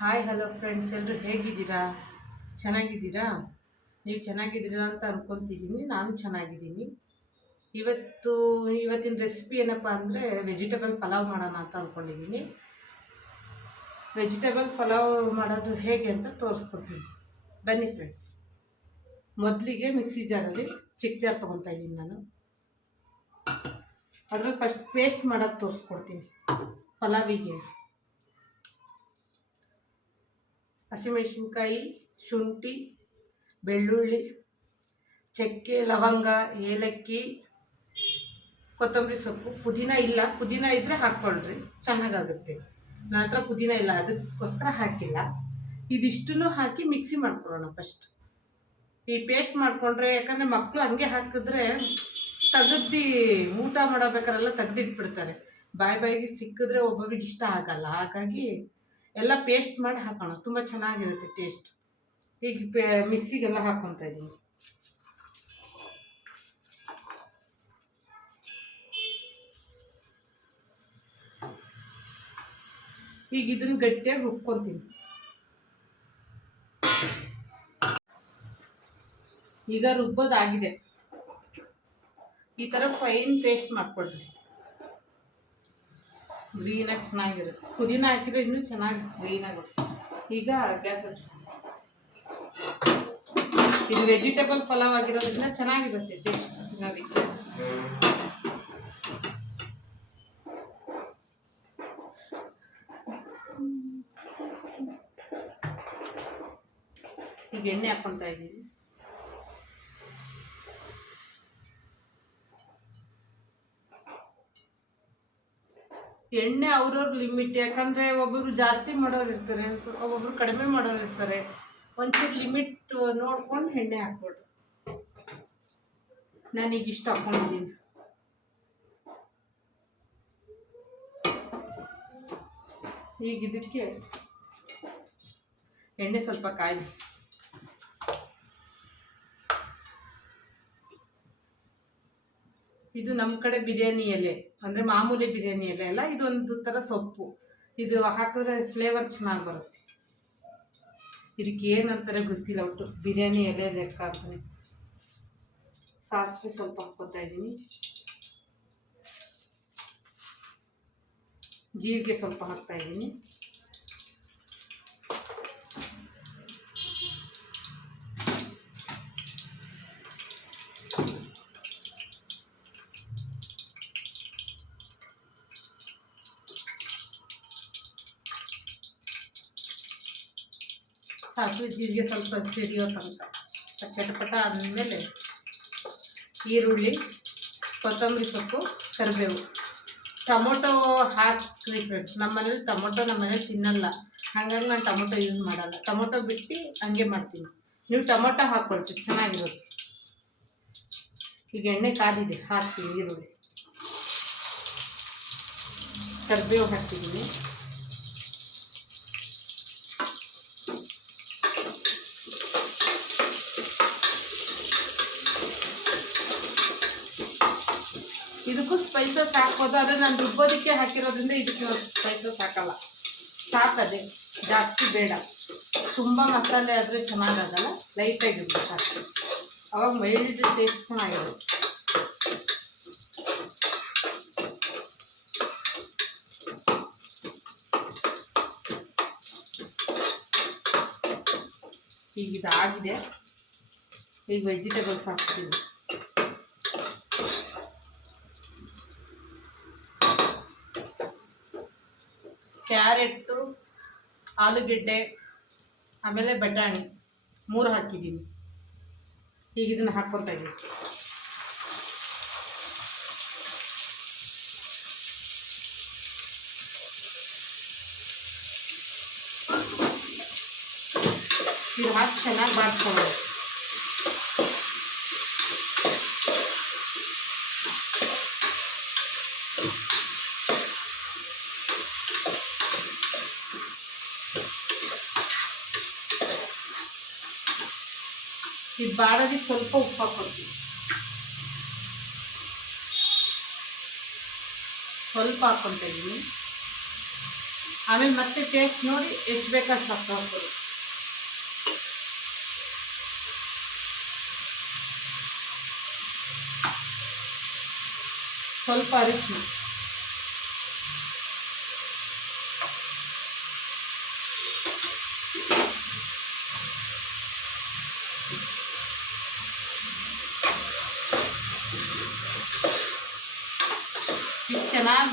Hi hello friends ಎಲ್ಲರೂ ಹೇಗಿದ್ದೀರಾ? ಚೆನ್ನಾಗಿದ್ದೀರಾ? ನೀವು ಚೆನ್ನಾಗಿದ್ದೀರಾ ಅಂತ ಅಂದ್ಕೊತಿದ್ದೀನಿ ನಾನು ಚೆನ್ನಾಗಿದ್ದೀನಿ. ಇವತ್ತು, ಇವತ್ತಿನ ರೆಸಿಪಿ ಏನಪ್ಪ ಅಂದರೆ ವೆಜಿಟೇಬಲ್ ಪಲಾವ್ ಮಾಡೋಣ ಅಂತ ಅಂದ್ಕೊಂಡಿದ್ದೀನಿ ವೆಜಿಟೇಬಲ್ ಪಲಾವ್ ಮಾಡೋದು ಹೇಗೆ ಅಂತ ತೋರಿಸ್ಕೊಡ್ತೀನಿ. ಬನ್ನಿ ಫ್ರೆಂಡ್ಸ್ ಮೊದಲಿಗೆ ಮಿಕ್ಸಿ ಜಾರಲ್ಲಿ ಚಿಕ್ಕ ಜಾರ್ ತೊಗೊತಾ ಇದ್ದೀನಿ ನಾನು. ಅದರಲ್ಲಿ ಫಸ್ಟ್ ಪೇಸ್ಟ್ ಮಾಡೋದು ತೋರಿಸ್ಕೊಡ್ತೀನಿ. ಪಲಾವಿಗೆ. ಹಸಿಮೆಣಸಿನ್ಕಾಯಿ, ಶುಂಠಿ, ಬೆಳ್ಳುಳ್ಳಿ, ಚಕ್ಕೆ, ಲವಂಗ, ಏಲಕ್ಕಿ, ಕೊತ್ತಂಬರಿ ಸೊಪ್ಪು. ಪುದೀನ ಇಲ್ಲ. ಪುದೀನ ಇದ್ದರೆ ಹಾಕ್ಕೊಳ್ರಿ. ಚೆನ್ನಾಗಾಗುತ್ತೆ. ನನ್ನ ಹತ್ರ ಪುದೀನ ಇಲ್ಲ. ಅದಕ್ಕೋಸ್ಕರ ಹಾಕಿಲ್ಲ. ಇದಿಷ್ಟನ್ನು ಹಾಕಿ ಮಿಕ್ಸಿ ಮಾಡ್ಕೊಳ್ಳೋಣ ಫಸ್ಟ್ ಈ ಪೇಸ್ಟ್ ಮಾಡಿಕೊಂಡ್ರೆ, ಯಾಕಂದರೆ ಮಕ್ಕಳು ಹಂಗೆ ಹಾಕಿದ್ರೆ ತೆಗೆದು ಊಟ ಮಾಡಬೇಕಾರೆಲ್ಲ ತೆಗ್ದಿಟ್ಬಿಡ್ತಾರೆ. ಬಾಯಿ ಬಾಯಿಗೆ ಸಿಕ್ಕಿದ್ರೆ ಒಬ್ಬೊಬ್ರಿಗೆ ಇಷ್ಟ ಆಗಲ್ಲ. ಹಾಗಾಗಿ ಎಲ್ಲ ಪೇಸ್ಟ್ ಮಾಡಿ ಹಾಕೋಣ. ತುಂಬ ಚೆನ್ನಾಗಿರುತ್ತೆ ಟೇಸ್ಟ್ ಈಗ ಪೇ, ಮಿಕ್ಸಿಗೆಲ್ಲ ಹಾಕ್ಕೊತಾ ಇದ್ದೀನಿ. ಈಗ ಇದನ್ನು ಗಟ್ಟಿಯಾಗಿ ರುಬ್ಕೊತೀನಿ ಈಗ ರುಬ್ಬೋದಾಗಿದೆ. ಈ ಥರ ಫೈನ್ ಪೇಸ್ಟ್ ಮಾಡ್ಕೊಳ್ರಿ. ಗ್ರೀನಾಗಿ ಚೆನ್ನಾಗಿರುತ್ತೆ. ಪುದೀನ ಹಾಕಿದ್ರೆ ಇನ್ನೂ ಚೆನ್ನಾಗಿ ಗ್ರೀನಾಗುತ್ತೆ ಈಗ ಗ್ಯಾಸ್ ಇದು ವೆಜಿಟೇಬಲ್ ಪಲಾವ್ ಆಗಿರೋದ್ರಿಂದ ಚೆನ್ನಾಗಿರುತ್ತೆ ಟೇಸ್ಟ್ ತಿನ್ನೋದಕ್ಕೆ ಈಗ ಎಣ್ಣೆ ಹಾಕ್ಕೊತಾ ಇದ್ದೀವಿ ಎಣ್ಣೆ ಅವ್ರವ್ರ ಲಿಮಿಟ್ ಯಾಕಂದರೆ ಒಬ್ಬೊಬ್ರು ಜಾಸ್ತಿ ಮಾಡೋರು ಇರ್ತಾರೆ ಒಬ್ಬೊಬ್ರು ಕಡಿಮೆ ಮಾಡೋರು ಇರ್ತಾರೆ. ಒಂಚೂರು ಲಿಮಿಟ್ ನೋಡ್ಕೊಂಡು ಎಣ್ಣೆ ಹಾಕ್ಬಿಡ್ರಿ ನಾನೀಗ ಇಷ್ಟ ಹಾಕೊಂಡಿದ್ದೀನಿ ಈಗ ಇದಕ್ಕೆ ಎಣ್ಣೆ ಸ್ವಲ್ಪ ಕಾಯ್ದು. ಇದು ನಮ್ಮ ಕಡೆ ಬಿರಿಯಾನಿ ಎಲೆ, ಅಂದರೆ ಮಾಮೂಲಿ ಬಿರಿಯಾನಿ ಎಲೆ ಅಲ್ಲ, ಇದೊಂದು ಥರ ಸೊಪ್ಪು. ಇದು ಹಾಕಿದ್ರೆ ಫ್ಲೇವರ್ ಚೆನ್ನಾಗಿ ಬರುತ್ತೆ. ಇದಕ್ಕೆ ಏನಂತಾರೆ ಗೊತ್ತಿಲ್ಲ, ಒಟ್ಟು ಬಿರಿಯಾನಿ ಎಲೆ ಲೆಕ್ಕ ಹಾಕ್ತೀನಿ ಸಾಸಿವೆ ಸ್ವಲ್ಪ ಹಾಕ್ಕೊತಾ ಇದ್ದೀನಿ. ಜೀರಿಗೆ ಸ್ವಲ್ಪ ಹಾಕ್ತಾ ಇದ್ದೀನಿ. ಸಾಸಿವೆ ಜೀರಿಗೆ ಸ್ವಲ್ಪ ಸಿಡಿಯೋ ತನಕ ಅದು ಚಟಪಟ ಆದಮೇಲೆ ಈರುಳ್ಳಿ, ಕೊತ್ತಂಬರಿ ಸೊಪ್ಪು, ಕರಿಬೇವು. ಟೊಮೊಟೊ ಹಾಕ್ರಿ ಫ್ರೆಂಡ್ಸ್ ನಮ್ಮ ಮನೇಲಿ ಟೊಮೊಟೊ ನಮ್ಮ ಮನೇಲಿ ತಿನ್ನಲ್ಲ. ಹಾಗಾಗಿ ನಾನು ಟೊಮೊಟೊ ಯೂಸ್ ಮಾಡಲ್ಲ. ಟೊಮೊಟೊ ಬಿಟ್ಟು ಹಂಗೆ ಮಾಡ್ತೀನಿ. ನೀವು ಟೊಮೊಟೊ ಹಾಕ್ಕೊಳ್ತೀವಿ ಚೆನ್ನಾಗಿರುತ್ತೆ. ಈಗ ಎಣ್ಣೆ ಕಾದಿದೆ ಹಾಕ್ತೀವಿ ಈರುಳ್ಳಿ. ಕರಿಬೇವು ಹಾಕ್ತಿದ್ದೀನಿ. ಇದಕ್ಕೂ ಸ್ಪೈಸಸ್ ಹಾಕ್ಬೋದು, ಆದರೆ ನಾನು ರುಬ್ಬೋದಕ್ಕೆ ಹಾಕಿರೋದ್ರಿಂದ ಇದಕ್ಕೆ ಸ್ಪೈಸಸ್ ಹಾಕಲ್ಲ. ಸಾಕದೆ ಜಾಸ್ತಿ ಬೇಡ. ತುಂಬ ಮಸಾಲೆ ಆದರೆ ಚೆನ್ನಾಗಾಗಲ್ಲ ಲೈಟಾಗಿರುತ್ತೆ ಸಾಕು. ಅವಾಗ ಮೈಲ್ಡ್ ಟೇಸ್ಟ್ ಚೆನ್ನಾಗಿರುತ್ತೆ. ಈಗ ಇದಾಗಿದೆ. ಈಗ ವೆಜಿಟೇಬಲ್ಸ್ ಹಾಕ್ತೀನಿ. ಕ್ಯಾರೆಟ್ಟು ಆಲೂಗೆಡ್ಡೆ ಆಮೇಲೆ ಬಟಾಣಿ ಮೂರು ಹಾಕಿದ್ದೀನಿ. ಈಗ ಇದನ್ನು ಹಾಕ್ಕೊತಾ ಇದ್ದೀನಿ. ಇದು ಹಾಕಿ ಚೆನ್ನಾಗಿ ಬಾಡ್ಸ್ಕೊಳ್ಳೋದು ಇದು ಬಾಡೋದಕ್ಕೆ ಸ್ವಲ್ಪ ಉಪ್ಪು ಹಾಕ್ಕೊಡ್ತೀವಿ ಸ್ವಲ್ಪ ಹಾಕೊಂಡಿದ್ದೀನಿ ಆಮೇಲೆ ಮತ್ತೆ ಟೇಸ್ಟ್ ನೋಡಿ ಎಷ್ಟು ಬೇಕಷ್ಟು ಹಾಕ್ಬೋದು. ಸ್ವಲ್ಪ ಅರಿಶಿನ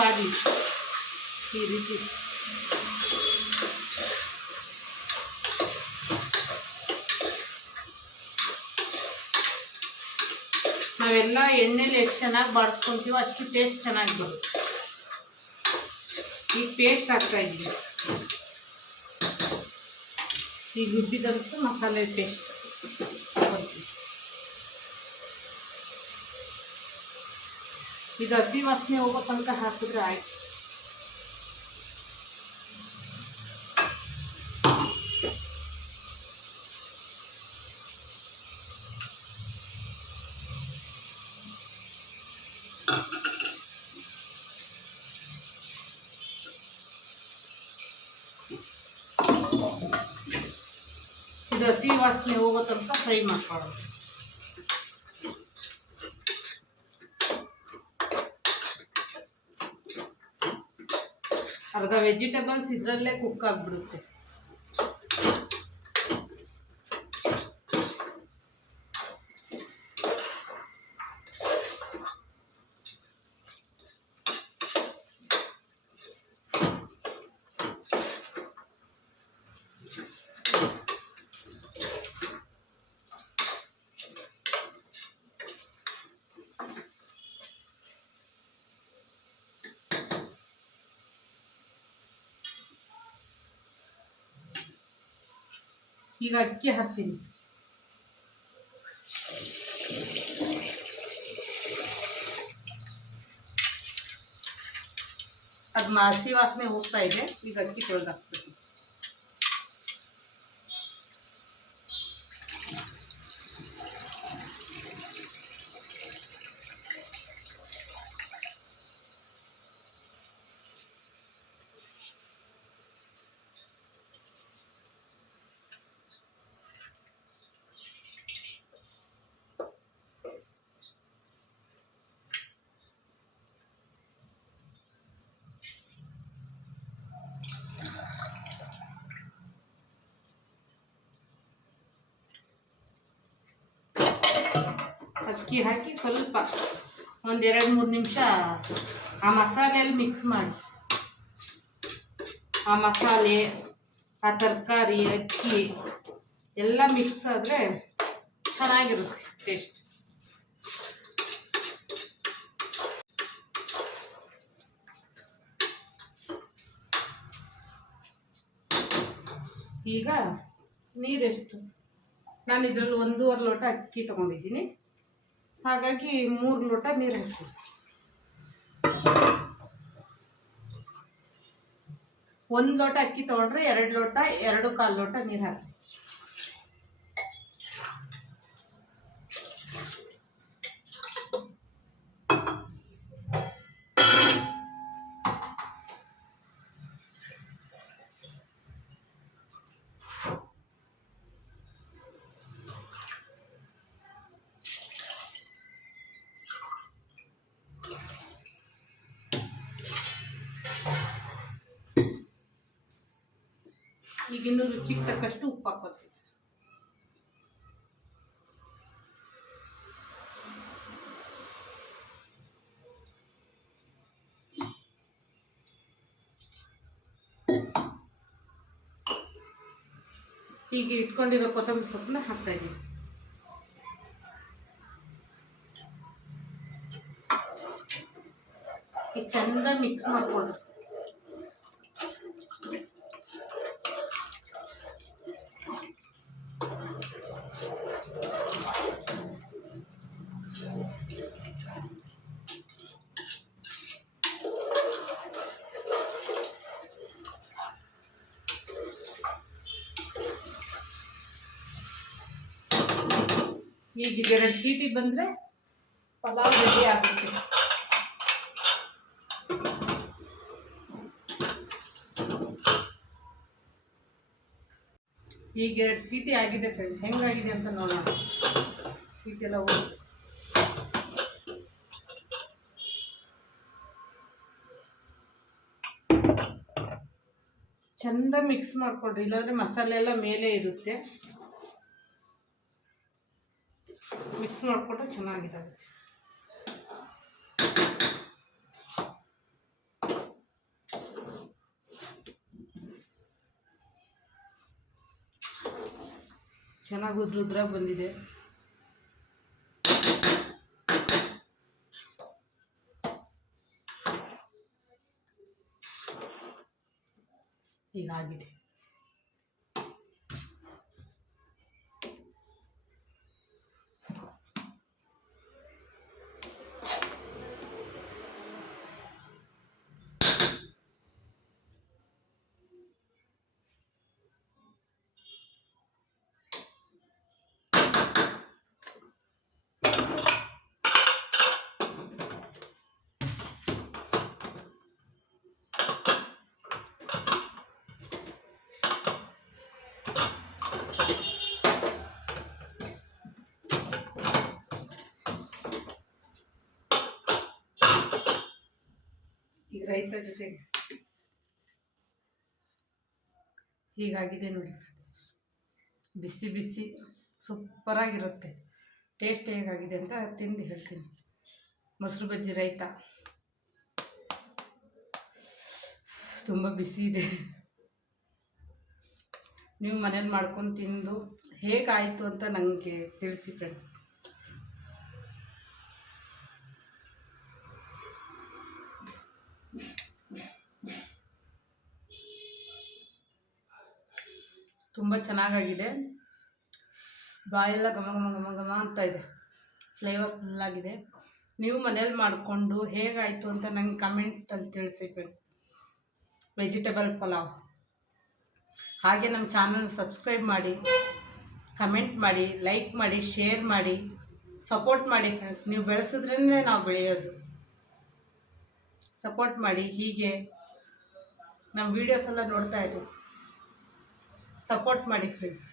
ಬಾಡಿ ಈ ರೀತಿ. ನಾವೆಲ್ಲ ಎಣ್ಣೆಲಿ ಎಷ್ಟು ಚೆನ್ನಾಗಿ ಬಾಡಿಸ್ಕೊಂತೀವೋ ಅಷ್ಟು ಟೇಸ್ಟ್ ಚೆನ್ನಾಗಿ ಬರುತ್ತೆ. ಈಗ ಪೇಸ್ಟ್ ಹಾಕ್ತಾ ಇದ್ದೀವಿ ಈಗ ರುಬ್ಬಿದಂತೂ ಮಸಾಲೆ ಪೇಸ್ಟ್ ಇದು ಹಸಿ ವಾಸನೆ ಹೋಗೋ ತನಕ ಹಾಕಿದ್ರೆ ಆಯ್ತು ಇದು ಹಸಿ ವಾಸನೆ ಹೋಗೋ ತನಕ ಫ್ರೈ ಮಾಡ್ಕೊಳ್ಳೋದು ಅರ್ಧ ವೆಜಿಟೇಬಲ್ಸ್ ಇದರಲ್ಲೇ ಕುಕ್ ಆಗಿಬಿಡುತ್ತೆ. ಈಗ ಅಕ್ಕಿ ಹಾಕ್ತೀನಿ. ಅದನ್ನ ಹಸಿ ವಾಸನೆ ಹೋಗ್ತಾ ಇದೆ. ಈಗ ಅಕ್ಕಿ ತೊಳೆದು ಅಕ್ಕಿ ಹಾಕಿ ಸ್ವಲ್ಪ ಒಂದು ಎರಡು ಮೂರು ನಿಮಿಷ ಆ ಮಸಾಲೆಯಲ್ಲಿ ಮಿಕ್ಸ್ ಮಾಡಿ. ಆ ಮಸಾಲೆ, ಆ ತರಕಾರಿ, ಅಕ್ಕಿ ಎಲ್ಲ ಮಿಕ್ಸ್ ಆದರೆ ಚೆನ್ನಾಗಿರುತ್ತೆ ಟೇಸ್ಟ್ ಈಗ ನೀರೆಷ್ಟು. ನಾನು ಇದರಲ್ಲಿ ಒಂದೂವರೆ ಲೋಟ ಅಕ್ಕಿ ತೊಗೊಂಡಿದ್ದೀನಿ. ಹಾಗಾಗಿ ಮೂರು ಲೋಟ ನೀರು ಹಾಕ್ತೀನಿ ಒಂದು ಲೋಟ ಅಕ್ಕಿ ತೊಗೊಂಡ್ರೆ ಎರಡು ಲೋಟ, ಎರಡು ಕಾಲು ಲೋಟ ನೀರು ಹಾಕಿ ಈಗ ಇನ್ನು ರುಚಿಗೆ ತಕ್ಕಷ್ಟು ಉಪ್ಪು ಹಾಕೋತೀವಿ ಈಗ ಇಟ್ಕೊಂಡಿರೋ ಕೊತ್ತಂಬರಿ ಸೊಪ್ಪನ್ನ ಹಾಕ್ತಾ ಈಗ ಚಂದ ಮಿಕ್ಸ್ ಮಾಡ್ಕೊಂಡು ಈಗ ಎರಡು ಸೀಟಿ ಬಂದರೆ ಪಲಾವ್ ರೆಡಿ ಆಗುತ್ತೆ. ಈಗ ಎರಡು ಸೀಟಿ ಆಗಿದೆ ಫ್ರೆಂಡ್ಸ್ ಹೆಂಗಾಗಿದೆ ಅಂತ ನೋಡೋಣ. ಸೀಟೆಲ್ಲ ಹೋಗಿ. ಚಂದ ಮಿಕ್ಸ್ ಮಾಡಿಕೊಡ್ರಿ ಇಲ್ಲಾಂದರೆ ಮಸಾಲೆ ಎಲ್ಲ ಮೇಲೆ ಇರುತ್ತೆ. ಮಿಕ್ಸ್ ಮಾಡಿಕೊಂಡ್ರೆ ಚೆನ್ನಾಗಿದಾಗುತ್ತೆ. ಚೆನ್ನಾಗಿ ಉದ್ರ ಉದ್ರಾಗಿ ಬಂದಿದೆ. ಹೀಗಾಗಿದೆ ಈಗ ರೈತ ಜೊತೆಗೆ ಹೀಗಾಗಿದೆ ನೋಡಿ ಫ್ರೆಂಡ್ಸ್ ಬಿಸಿ ಬಿಸಿ ಸೂಪರಾಗಿರುತ್ತೆ ಟೇಸ್ಟ್ ಹೇಗಾಗಿದೆ ಅಂತ ತಿಂದು ಹೇಳ್ತೀನಿ. ಮೊಸರು ಬಜ್ಜಿ ರೈತ. ತುಂಬ ಬಿಸಿ ಇದೆ. ನೀವು ಮನೇಲಿ ಮಾಡ್ಕೊಂಡು ತಿಂದು ಹೇಗಾಯಿತು ಅಂತ ನನಗೆ ತಿಳಿಸಿ ಫ್ರೆಂಡ್ ತುಂಬ ಚೆನ್ನಾಗಾಗಿದೆ. ಬಾಯೆಲ್ಲ ಘಮ ಘಮ ಘಮ ಘಮ ಅಂತ ಇದೆ. ಫ್ಲೇವರ್ ಫುಲ್ಲಾಗಿದೆ ನೀವು ಮನೇಲಿ ಮಾಡಿಕೊಂಡು ಹೇಗಾಯಿತು ಅಂತ ನಂಗೆ ಕಮೆಂಟಲ್ಲಿ ತಿಳಿಸಿ ಫ್ರೆಂಡ್ ವೆಜಿಟೇಬಲ್ ಪಲಾವ್. ಹಾಗೆ ನಮ್ಮ ಚಾನಲ್ ಸಬ್ಸ್ಕ್ರೈಬ್ ಮಾಡಿ ಕಮೆಂಟ್ ಮಾಡಿ ಲೈಕ್ ಮಾಡಿ ಶೇರ್ ಮಾಡಿ ಸಪೋರ್ಟ್ ಮಾಡಿ ಫ್ರೆಂಡ್ಸ್ ನೀವು ಬೆಳೆಸಿದ್ರೇ ನಾವು ಬೆಳೆಯೋದು. ಸಪೋರ್ಟ್ ಮಾಡಿ. ಹೀಗೆ ನಮ್ಮ ವೀಡಿಯೋಸ್ ಎಲ್ಲ ನೋಡ್ತಾ ಇರಿ. ಸಪೋರ್ಟ್ ಮಾಡಿ ಫ್ರೆಂಡ್ಸ್